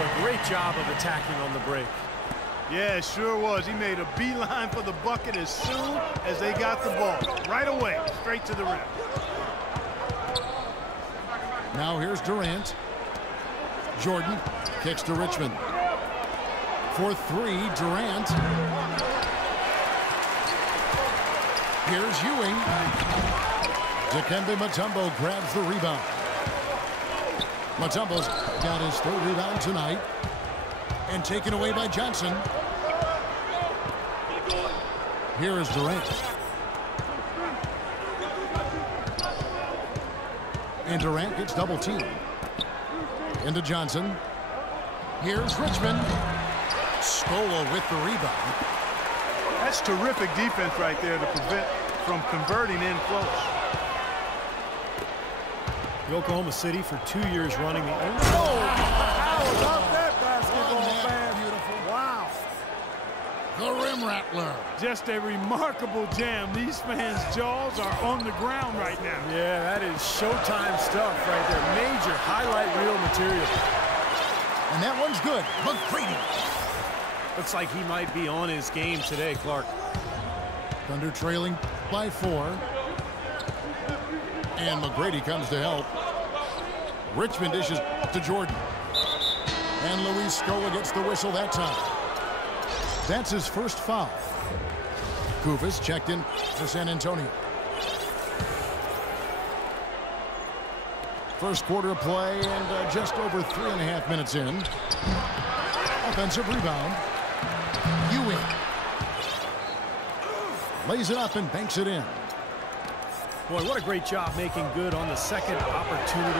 Boy, great job of attacking on the break. Yeah, it sure was. He made a beeline for the bucket as soon as they got the ball. Right away, straight to the rim. Now here's Durant. Jordan kicks to Richmond. For three, Durant. Here's Ewing. Dikembe Mutombo grabs the rebound. Mutombo's got his third rebound tonight. And taken away by Johnson. Here is Durant. And Durant gets double teamed. Into Johnson. Here's Richmond. Scola with the rebound. That's terrific defense right there to prevent from converting in close. Oklahoma City for 2 years running the only. How about that basketball fan? Beautiful. Wow. The rim rattler. Just a remarkable jam. These fans' jaws are on the ground right now. Yeah, that is showtime stuff right there. Major highlight reel material. And that one's good. McGrady. Looks like he might be on his game today, Clark. Thunder trailing by 4. And McGrady comes to help. Richmond dishes to Jordan. And Luis Scola gets the whistle that time. That's his first foul. Kufis checked in for San Antonio. First quarter of play and just over 3.5 minutes in. Offensive rebound. Ewing lays it up and banks it in. Boy, what a great job making good on the second opportunity.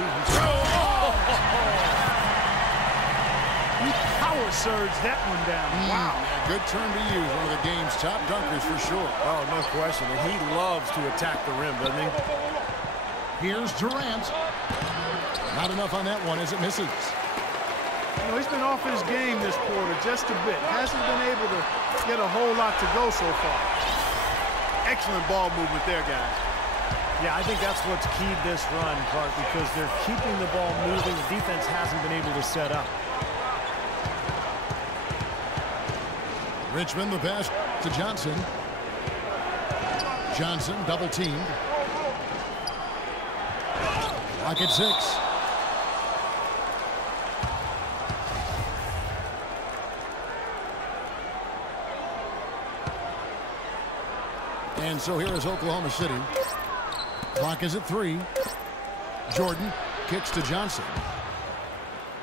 He power surged that one down. Wow. Yeah, good turn to use. One of the game's top dunkers for sure. Oh, no question. And he loves to attack the rim, doesn't he? Here's Durant. Not enough on that one as it misses. You know, he's been off his game this quarter just a bit. Hasn't been able to get a whole lot to go so far. Excellent ball movement there, guys. Yeah, I think that's what's keyed this run, Clark, because they're keeping the ball moving. The defense hasn't been able to set up. Richmond, the pass to Johnson. Johnson double teamed. Lock at 6. And so here is Oklahoma City. Clock is at 3. Jordan kicks to Johnson.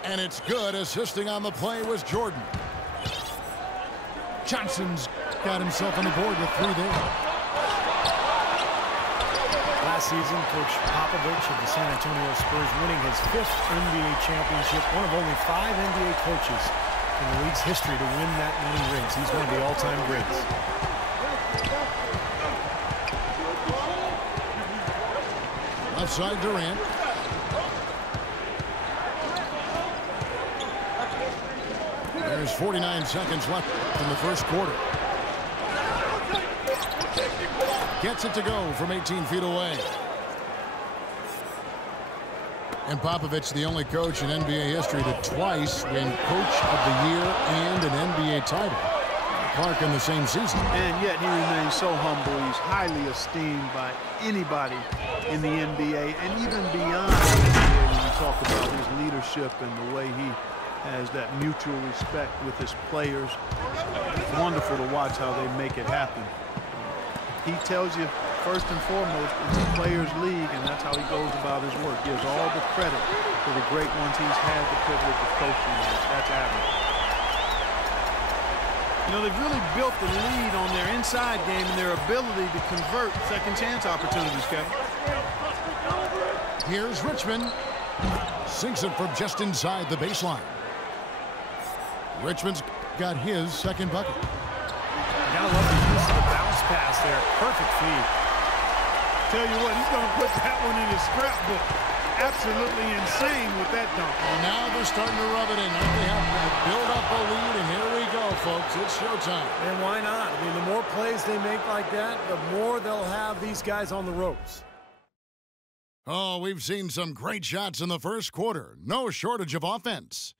And it's good. Assisting on the play was Jordan. Johnson's got himself on the board with 3 there. Last season, Coach Popovich of the San Antonio Spurs winning his 5th NBA championship. One of only 5 NBA coaches in the league's history to win that many rings. He's one of the all-time greats. Outside Durant. There's 49 seconds left in the first quarter. Gets it to go from 18 feet away. And Popovich, the only coach in NBA history to twice win Coach of the Year and an NBA title. Clark in the same season. And yet he remains so humble. He's highly esteemed by anybody in the NBA and even beyond the NBA when you talk about his leadership and the way he has that mutual respect with his players. It's wonderful to watch how they make it happen. He tells you, first and foremost, it's a players' league, and that's how he goes about his work. Gives all the credit to the great ones he's had the privilege of coaching. That's average. You know, they've really built the lead on their inside game and their ability to convert second chance opportunities, Kevin. Here's Richmond. Sinks it from just inside the baseline. Richmond's got his second bucket. You gotta love the use of the bounce pass there. Perfect feed. Tell you what, he's going to put that one in his scrapbook. Absolutely insane with that dunk. And now they're starting to rub it in. They have to build up a lead, and here we go, folks. It's showtime. And why not? I mean, the more plays they make like that, the more they'll have these guys on the ropes. Oh, we've seen some great shots in the first quarter. No shortage of offense.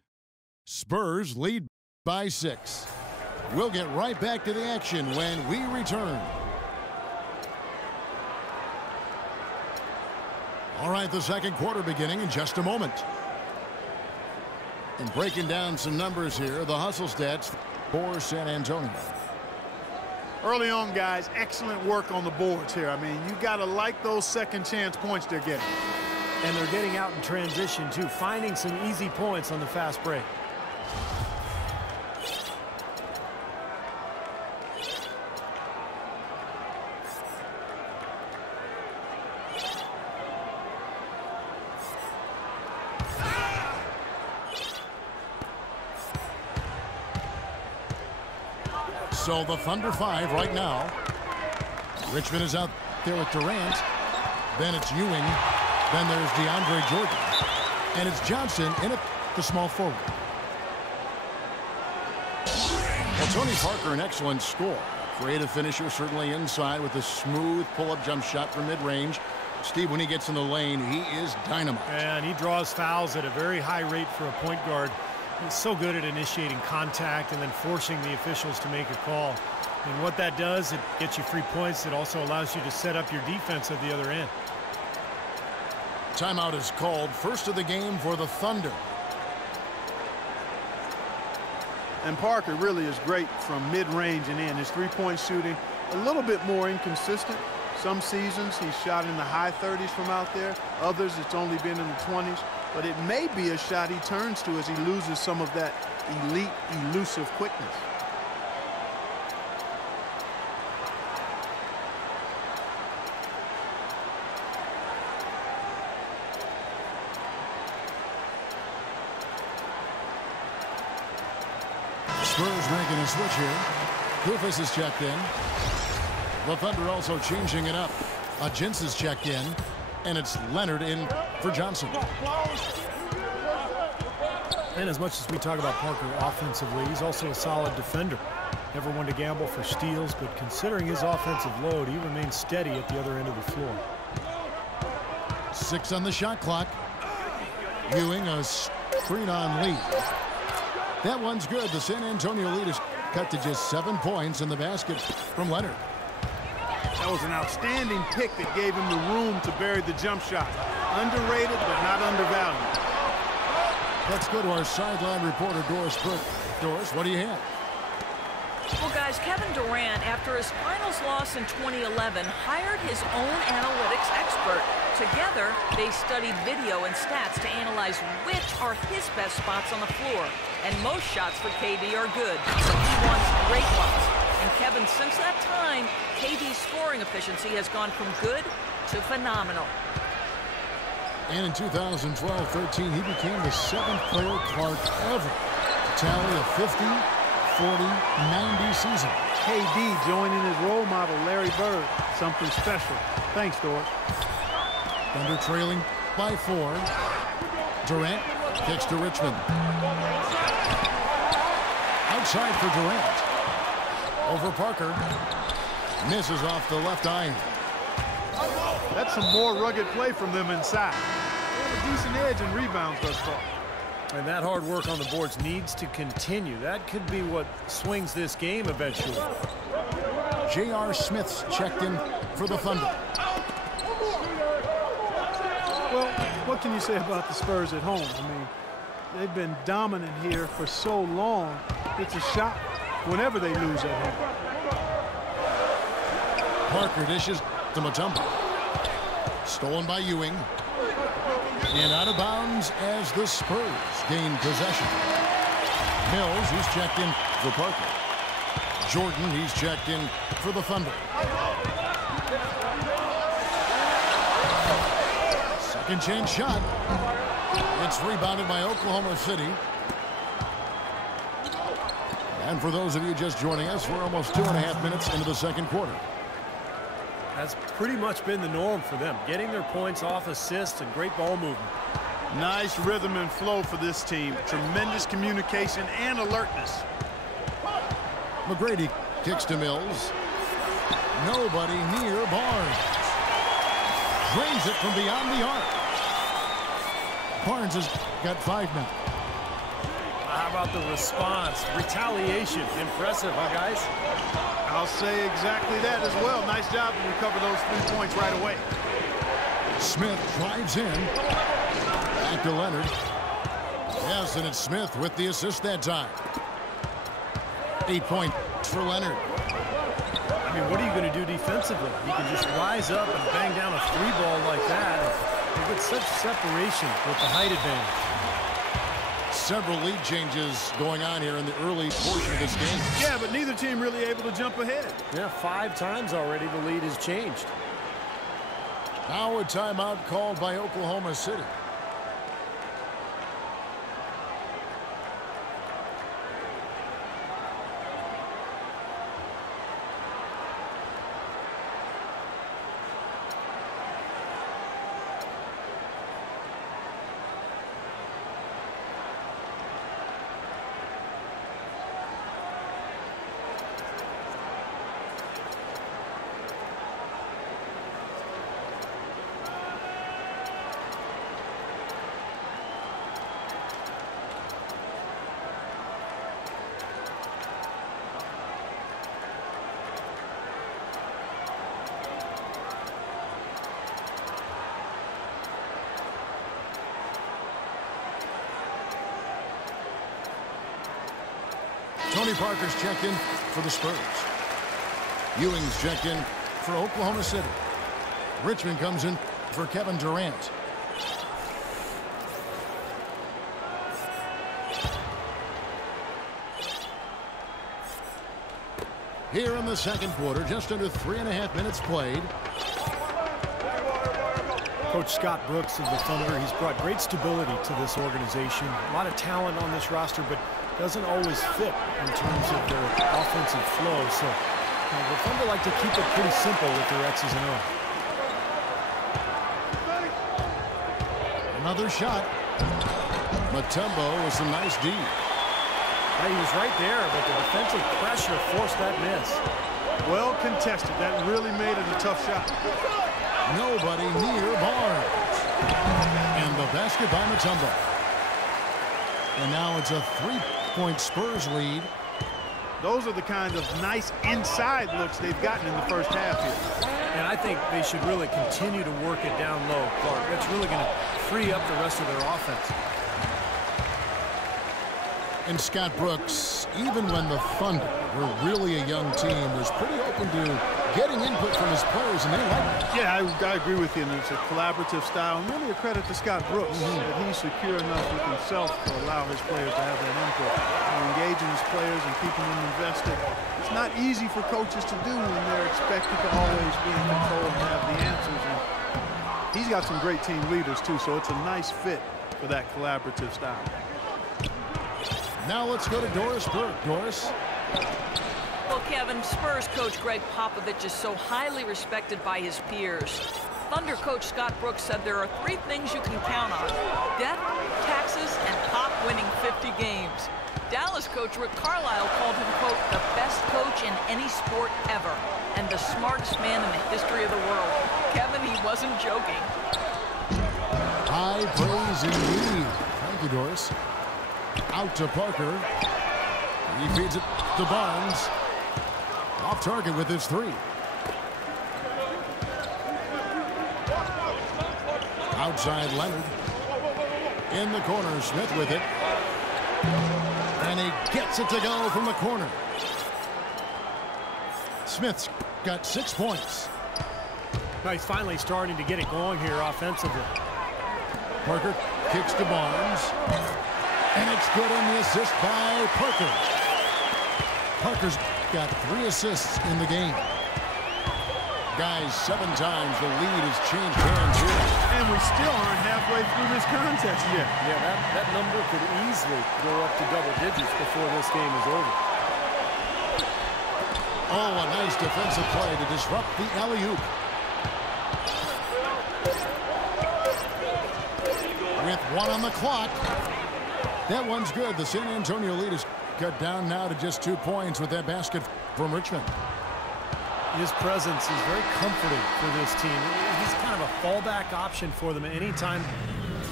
Spurs lead by 6. We'll get right back to the action when we return. All right, the second quarter beginning in just a moment. And breaking down some numbers here, the hustle stats for San Antonio. Early on, guys, excellent work on the boards here. I mean, you got to like those second chance points they're getting. And they're getting out in transition, too, finding some easy points on the fast break. So the Thunder 5 right now. Richmond is out there with Durant. Then it's Ewing. Then there's DeAndre Jordan. And it's Johnson in at the small forward. Well, Tony Parker, an excellent score. Creative finisher, certainly inside with a smooth pull-up jump shot from mid-range. Steve, when he gets in the lane, he is dynamite. And he draws fouls at a very high rate for a point guard. He's so good at initiating contact and then forcing the officials to make a call. And what that does, it gets you free points. It also allows you to set up your defense at the other end. Timeout is called. First of the game for the Thunder. And Parker really is great from mid-range and in. His three-point shooting a little bit more inconsistent. Some seasons he's shot in the high 30s from out there. Others it's only been in the 20s. But it may be a shot he turns to as he loses some of that elite, elusive quickness. Spurs making a switch here. Kufis is checked in. The Thunder also changing it up. Jins is checked in. And it's Leonard in for Johnson. And as much as we talk about Parker offensively, he's also a solid defender. Never one to gamble for steals, but considering his offensive load, he remains steady at the other end of the floor. 6 on the shot clock. Ewing a screen-on lead. That one's good. The San Antonio lead is cut to just 7 points in the basket from Leonard. That was an outstanding pick that gave him the room to bury the jump shot. Underrated, but not undervalued. Let's go to our sideline reporter, Doris Burke. Doris, what do you have? Well, guys, Kevin Durant, after his finals loss in 2011, hired his own analytics expert. Together, they studied video and stats to analyze which are his best spots on the floor. And most shots for KD are good, so he wants great ones. And Kevin, since that time, KD's scoring efficiency has gone from good to phenomenal. And in 2012-13, he became the 7th player Clark ever to tally a 50, 40, 90 season. KD joining his role model, Larry Bird. Something special. Thanks, Doris. Thunder trailing by 4. Durant kicks to Richmond. Outside for Durant. Over Parker. Misses off the left iron. That's some more rugged play from them inside. They have a decent edge in rebounds thus far. And that hard work on the boards needs to continue. That could be what swings this game eventually. J.R. Smith's checked in for the Thunder. Well, what can you say about the Spurs at home? I mean, they've been dominant here for so long. It's a shock whenever they lose at home. Parker dishes to Mutombo. Stolen by Ewing. And out of bounds as the Spurs gain possession. Mills, he's checked in for Parker. Jordan, he's checked in for the Thunder. Second chance shot. It's rebounded by Oklahoma City. And for those of you just joining us, we're almost 2.5 minutes into the second quarter. That's pretty much been the norm for them, getting their points off assists and great ball movement. Nice rhythm and flow for this team. Tremendous communication and alertness. McGrady kicks to Mills. Nobody near Barnes. Drains it from beyond the arc. Barnes has got 5 now. How about about the response? Retaliation. Impressive, huh, guys? I'll say exactly that as well. Nice job to recover those 3 points right away. Smith drives in. Back to Leonard. Yes, and it's Smith with the assist that time. 8 points for Leonard. I mean, what are you going to do defensively? You can just rise up and bang down a 3-ball like that. You get such separation with the height advantage. Several lead changes going on here in the early portion of this game. Yeah, but neither team really able to jump ahead. Yeah, 5 times already the lead has changed. Now a timeout called by Oklahoma City. Tony Parker's checked in for the Spurs. Ewing's checked in for Oklahoma City. Richmond comes in for Kevin Durant. Here in the second quarter, just under 3.5 minutes played. Coach Scott Brooks of the Thunder, he's brought great stability to this organization. A lot of talent on this roster, but doesn't always fit in terms of their offensive flow. So the Thunder like to keep it pretty simple with their X's and O's. Another shot. Mutombo with some nice D. He was right there, but the defensive pressure forced that miss. Well contested. That really made it a tough shot. Nobody near Barnes. And the basket by Mutombo. And now it's a 3-point Spurs lead. Those are the kind of nice inside looks they've gotten in the first half here. And I think they should really continue to work it down low, Clark. That's really going to free up the rest of their offense. And Scott Brooks, even when the Thunder were really a young team, was pretty open to getting input from his players, and they liked it. Yeah, I agree with you. And it's a collaborative style, and really a credit to Scott Brooks that he's secure enough with himself to allow his players to have that input. Engaging his players and keeping them invested. It's not easy for coaches to do when they're expected to always be in control and have the answers. And he's got some great team leaders, too, so it's a nice fit for that collaborative style. Now let's go to Doris Burke. Doris? Well, Kevin, Spurs coach Greg Popovich is so highly respected by his peers. Thunder coach Scott Brooks said there are 3 things you can count on: death, taxes, and Pop winning 50 games. Dallas coach Rick Carlisle called him, quote, the best coach in any sport ever and the smartest man in the history of the world. Kevin, he wasn't joking. High praise indeed. Thank you, Doris. Out to Parker. He feeds it to Barnes. Off target with his 3. Outside Leonard. In the corner, Smith with it. And he gets it to go from the corner. Smith's got 6 points. Now he's finally starting to get it going here offensively. Parker kicks to Barnes. And it's good on the assist by Parker. Parker's got 3 assists in the game. Guys, 7 times the lead has changed hands here. And we still aren't halfway through this contest yet. Yeah, that number could easily go up to double digits before this game is over. Oh, a nice defensive play to disrupt the alley-oop. With 1 on the clock. That one's good. The San Antonio lead is cut down now to just 2 points with that basket from Richmond. His presence is very comforting for this team. He's kind of a fallback option for them at any time.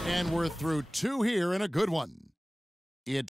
And we're through 2 here in a good one.